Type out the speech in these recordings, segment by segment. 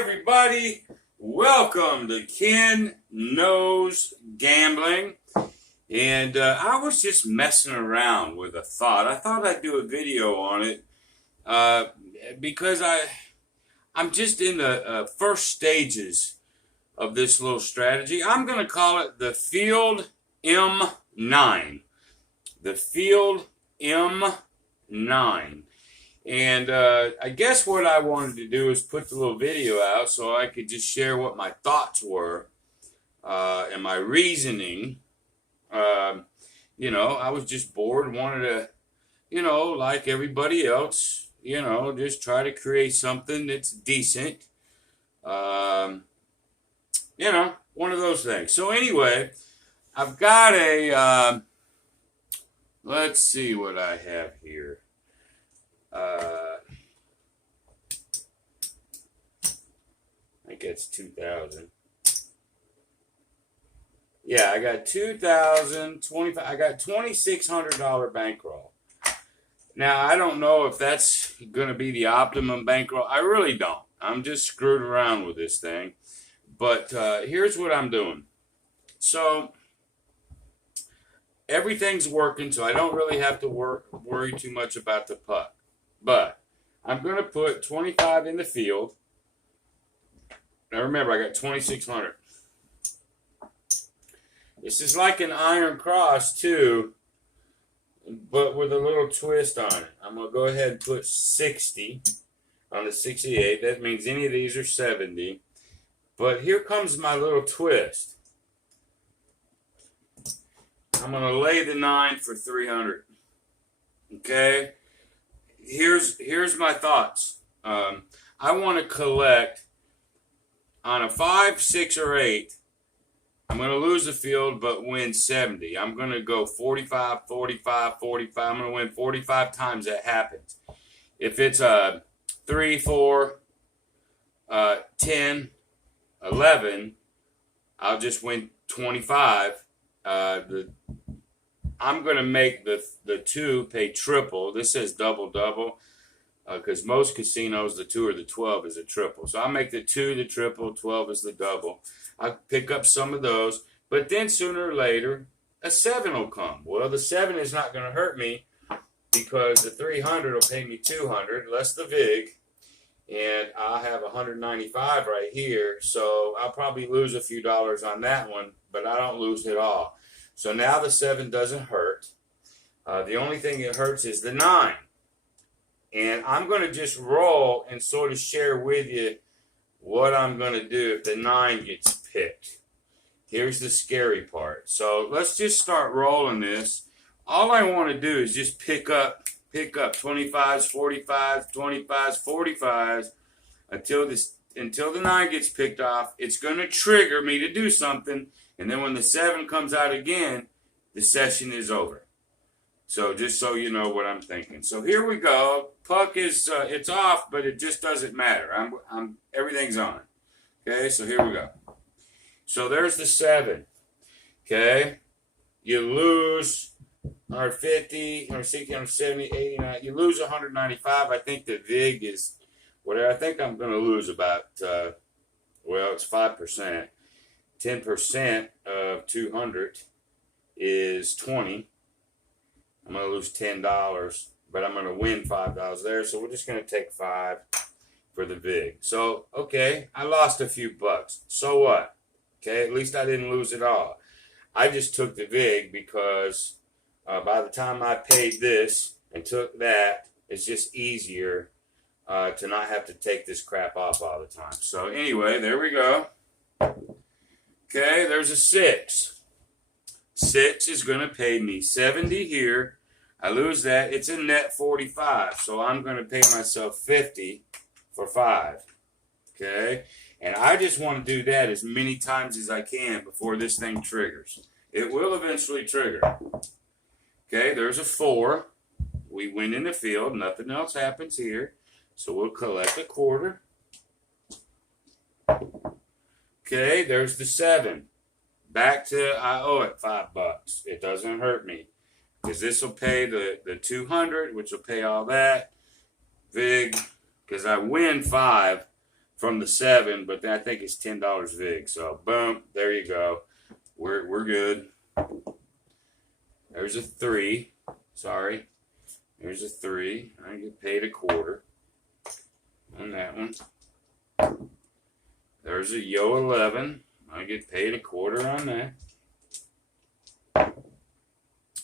everybody, welcome to Ken Knows Gambling. And I was just messing around with a thought. I thought I'd do a video on it because I'm just in the first stages of this little strategy. I'm going to call it the Field M9. The Field M9. And I guess what I wanted to do is put the little video out so I could just share what my thoughts were and my reasoning. I was just bored and wanted to, like everybody else, just try to create something that's decent. One of those things. So anyway, I've got a, let's see what I have here. I think it's 2,000. Yeah, I got 2,025. I got $2,600 bankroll. Now, I don't know if that's going to be the optimum bankroll. I really don't. I'm just screwed around with this thing. But here's what I'm doing. So everything's working, so I don't really have to worry too much about the puck. But I'm going to put 25 in the field. Now remember, I got 2,600. This is like an iron cross too, but with a little twist on it. I'm going to go ahead and put 60 on the 68. That means any of these are 70. But here comes my little twist. I'm going to lay the 9 for 300. Okay? Here's my thoughts. I want to collect on a 5, 6, or 8. I'm going to lose the field but win 70. I'm going to go 45, 45, 45. I'm going to win 45 times that happens. If it's a 3, 4, 10, 11, I'll just win 25. I'm going to make the 2 pay triple. This says double, because most casinos, the 2 or the 12 is a triple. So I'll make the 2 the triple, 12 is the double. I'll pick up some of those. But then sooner or later, a 7 will come. Well, the 7 is not going to hurt me because the 300 will pay me 200, less the VIG. And I'll have 195 right here. So I'll probably lose a few dollars on that one, but I don't lose it all. So now the 7 doesn't hurt. The only thing that hurts is the 9. And I'm going to just roll and sort of share with you what I'm going to do if the 9 gets picked. Here's the scary part. So let's just start rolling this. All I want to do is just pick up 25s, 45s, 25s, 45s until the 9 gets picked off. It's going to trigger me to do something. And then when the 7 comes out again, the session is over. So just so you know what I'm thinking. So here we go. Puck is it's off, but it just doesn't matter. Everything's on. Okay, so here we go. So there's the 7. Okay, you lose or 50 or 60 or 70, 89. You lose 195. I think the VIG is whatever. I think I'm going to lose about it's 5%. 10% of 200 is 20. I'm going to lose $10, but I'm going to win $5 there. So we're just going to take 5 for the VIG. So, okay, I lost a few bucks. So what? Okay, at least I didn't lose it all. I just took the VIG because by the time I paid this and took that, it's just easier to not have to take this crap off all the time. So anyway, there we go. Okay, there's a 6. 6 is going to pay me 70 here. I lose that. It's a net 45. So I'm going to pay myself 50 for 5. Okay, and I just want to do that as many times as I can before this thing triggers. It will eventually trigger. Okay, there's a 4. We win in the field. Nothing else happens here. So we'll collect a quarter. Okay, there's the 7. Back to I owe it $5. It doesn't hurt me because this will pay the 200, which will pay all that. VIG, because I win 5 from the 7, but I think it's $10 vig. So boom, there you go. We're good. There's a 3. Sorry. There's a 3. I get paid a quarter on that one. There's a Yo 11. I get paid a quarter on that.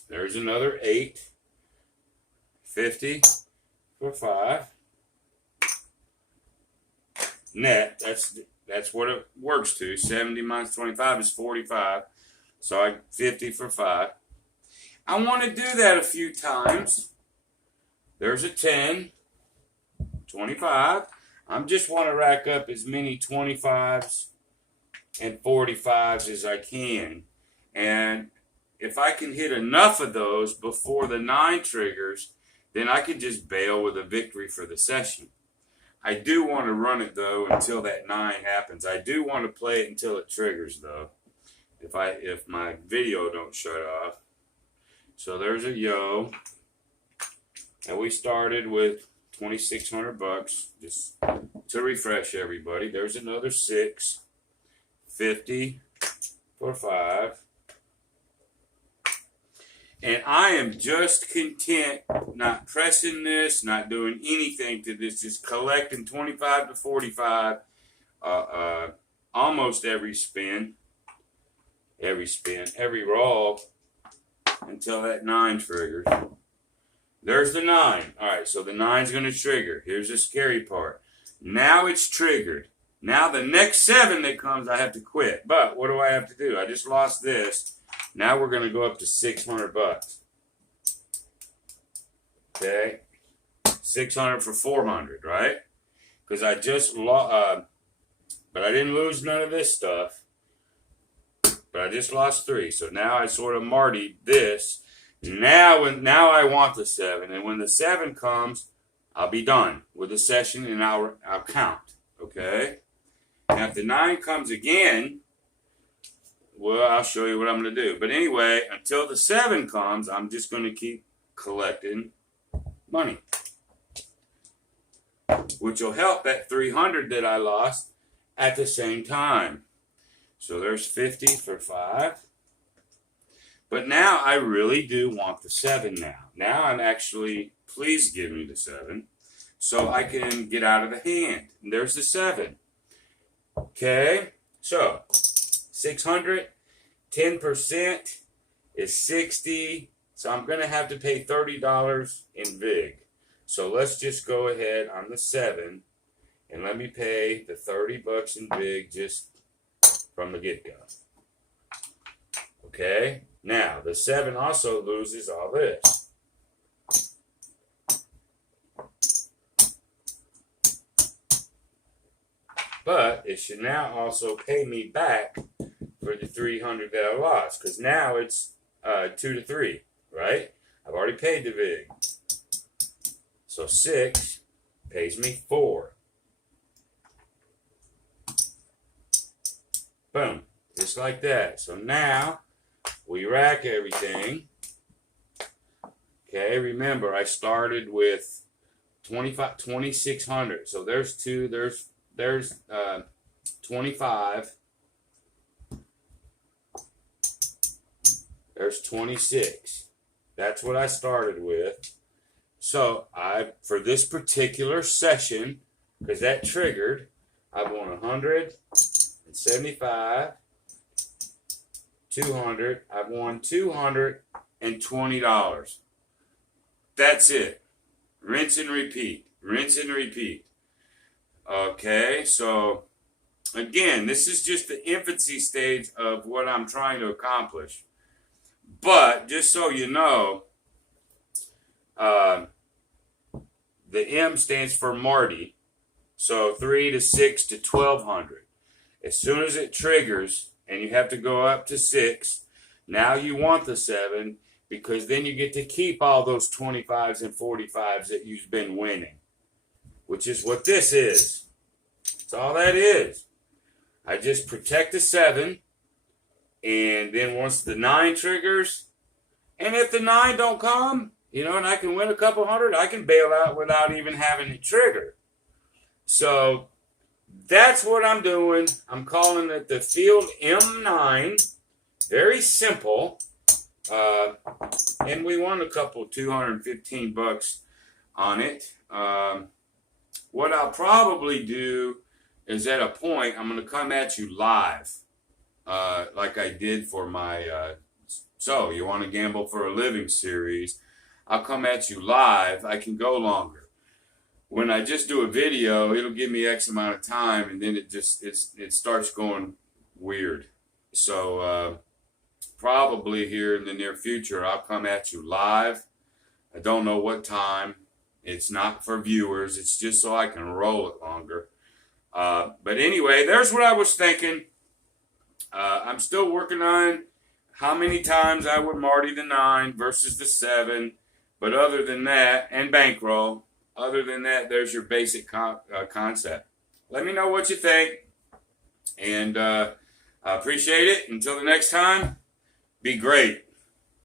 There's another 8. 50 for 5. Net, that's what it works to. 70 minus 25 is 45. So I 50 for 5. I want to do that a few times. There's a 10. 25. I just want to rack up as many 25s and 45s as I can. And if I can hit enough of those before the 9 triggers, then I can just bail with a victory for the session. I do want to run it, though, until that 9 happens. I do want to play it until it triggers, though, if my video don't shut off. So there's a Yo. And we started with $2,600, just to refresh everybody. There's another 6. 50 for 5. And I am just content not pressing this, not doing anything to this, just collecting 25 to 45 almost every spin, every roll until that 9 triggers. There's the 9. All right, so the 9's going to trigger. Here's the scary part. Now it's triggered. Now the next 7 that comes, I have to quit. But what do I have to do? I just lost this. Now we're going to go up to $600. Okay, 600 for 400, right? Because I just lost, but I didn't lose none of this stuff. But I just lost 3. So now I sort of martied this. Now I want the 7, and when the 7 comes, I'll be done with the session, and I'll count. Okay. Now if the 9 comes again, well, I'll show you what I'm going to do. But anyway, until the 7 comes, I'm just going to keep collecting money, which will help that 300 that I lost at the same time. So there's 50 for 5. But now I really do want the 7 now. Now I'm actually, please give me the 7 so I can get out of the hand. And there's the 7. Okay, so 600, 10% is 60. So I'm going to have to pay $30 in VIG. So let's just go ahead on the 7 and let me pay the $30 in VIG just from the get-go. Okay, now the 7 also loses all this. But it should now also pay me back for the 300 that I lost, because now it's 2 to 3, right? I've already paid the VIG. So 6 pays me 4. Boom, just like that. So now we rack everything. Okay, remember I started with 2,600. So there's 2, there's 25. There's 26. That's what I started with. So for this particular session, because that triggered, I've won 175, 200. I've won $220. That's it. Rinse and repeat. Rinse and repeat. Okay, so again, this is just the infancy stage of what I'm trying to accomplish. But just so you know, the M stands for Marty. So 3 to 6 to 1,200. As soon as it triggers and you have to go up to 6, now you want the 7, because then you get to keep all those 25s and 45s that you've been winning, which is what this is. That's all that is. I just protect the 7, and then once the 9 triggers, and if the 9 don't come, and I can win a couple hundred, I can bail out without even having it trigger. So that's what I'm doing. I'm calling it the Field M9. Very simple. And we won a couple $215 on it. What I'll probably do is at a point, I'm going to come at you live, like I did for my So You Want to Gamble for a Living series. I'll come at you live. I can go longer. When I just do a video, it'll give me X amount of time, and then it starts going weird. So probably here in the near future, I'll come at you live. I don't know what time. It's not for viewers. It's just so I can roll it longer. But anyway, there's what I was thinking. I'm still working on how many times I would Marty the 9 versus the 7. But other than that, and bankroll, other than that, there's your basic concept. Let me know what you think. And I appreciate it. Until the next time, be great.